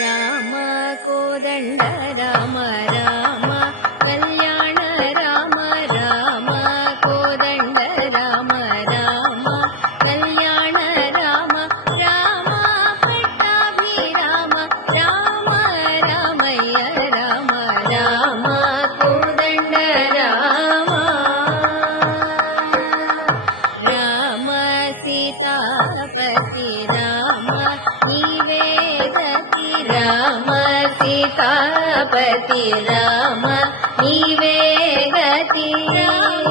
రామ కోదండ రామ రామ కళ్యాణ రామ రామ కోదండ రామ రామ కళ్యాణ రామ రామ పట్టాభిరామ రామ రామయ్య రామ రామ కోదండ రామ రామ సీతాపతి రామ నీవే రామ సీతాపతి రామ నీవే గతి రామ